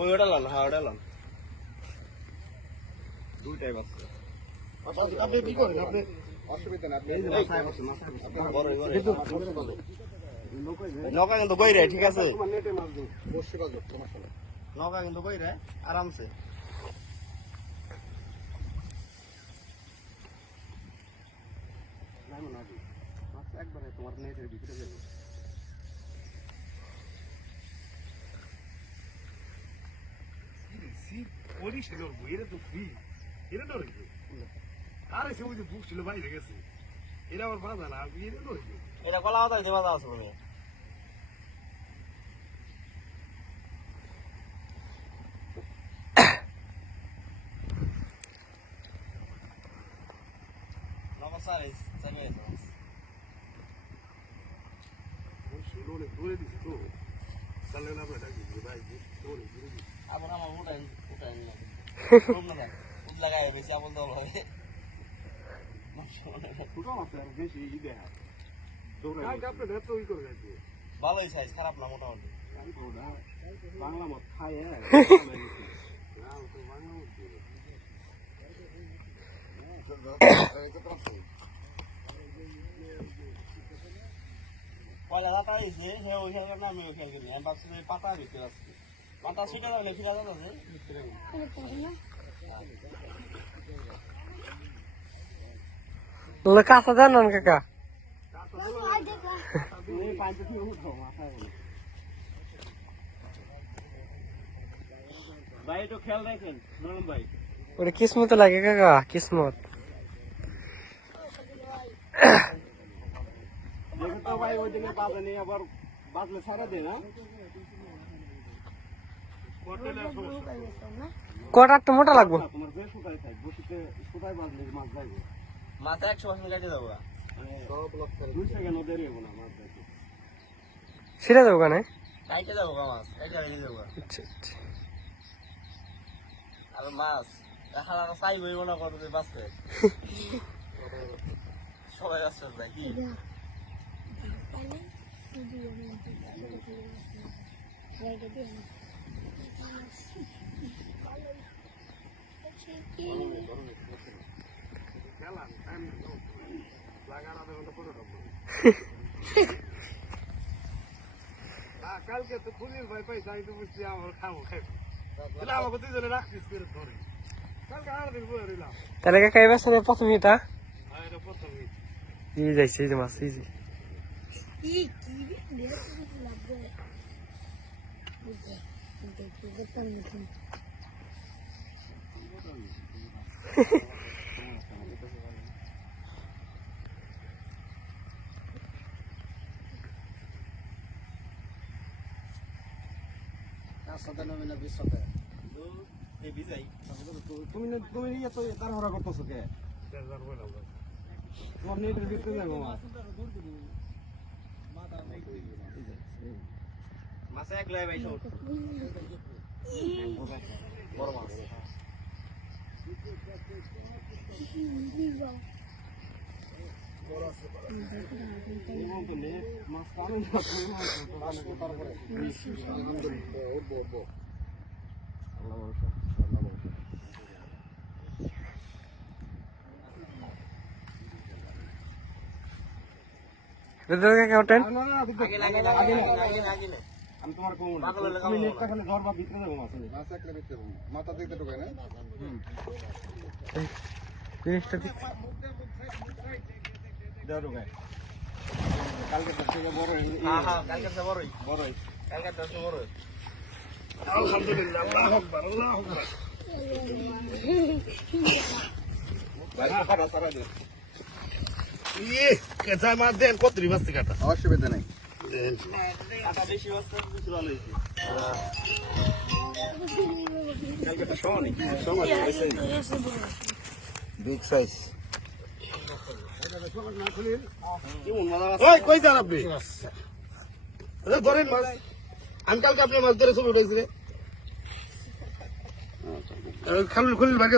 ওই ওটা লাল, হ্যাঁ ওটা লাল। দুইটাই বাচ্চা। আপনি কি করেন? আপনি অসুবিধা না, আপনি নৌকা কিন্তু বই রে, ঠিক আছে? নেটে মাছ দিন, বসে বাজো, সমস্যা নেই। নৌকা কিন্তু বই রে, আরামসে। একবারে তোমার নেটের ভিতরে যাবে। এটা কলা পাতা দিতে বাধা আছে তুমি। নমস্কার, আবার আমার উঠাই লাগাই বেশি আমল দেওয়া হবে। ভালোই সাইজ, খারাপ না মোটামুটি। বাংলা মত খায় পয়লা দাতা দিয়েছে, সে ওই খেয়াল করে আমি ওই খেয়াল করি। আমি ভাবছি পাতা ভিতরে আসছে, পাতা ছিটা যাবে, ছিটা যাবে কাঁচা দেন না কাকা। ভাই একটু খেয়াল রাখেন নরম ভাই। ওটা কিসমত লাগে কাকা, কিসমত। ভাই ওই দিকে বাজে নেই, আবার বাজলে ছাড়া দে না। কটা একটু মোটা লাগবো। তোমার যে সুতায় থাক, বসিতে সুতায় বাজলে মাছ যাইবে। মাথা 100% কাটে যাবো। দুই সেকেন্ড ওদের এগো না মাছ যাইবে। ছিঁড়ে দেবো কানে। কাইটে যাবো মাছ, কাইটে হয়ে যাবো। আর মাছ এখন আর চাই বইব না কত বাঁচতে। সবাই আসছে ভাই কি কালকে তো খুলিল ভাই পয়সা আমি তো বুঝছি আমার খাবো খাইবো, আমাকে দুজনে রাখছিস করে ধরে। কালকে 8 দিন বলে দিলাম। তাহলে কাকা এবার সাথে প্রথম এটা এটা প্রথম এই যাইছে, এই যে মাছ, এই যে তুমি নিয়ে তো তাড়াহুড়া করতেছো কে? তোমার নেটের ভিতরে যাবো মাছ। মাছে এক লাই ভাই ছোট বড় মাছ। কাকা ওঠেন। আমি তোমার তুমি নেটটা খালি ধরবা, ভিতরে যাবো মাছ। মাছ একটা ভিতরে মাথা দিতে ঢোকায় না জিনিসটা ঢোকায়। কালকে থেকে বড় কালকে বড়ই বড়ই কালকে বড়ই। আলহামদুলিল্লাহ, আল্লাহু আকবার, আল্লাহু আকবার। কেঁচায় মাছ দেন কত বাঁচতে কাটা, অসুবিধা নেই। কাটা বেশি বাঁচতে কিছু ভালো হয়েছে। Big size. কই যান আপনি? ধরেন মাছ, আমি কালকে আপনার মাছ ধরে ছবি উঠাইছি রে। খালিল খুলিল ভাই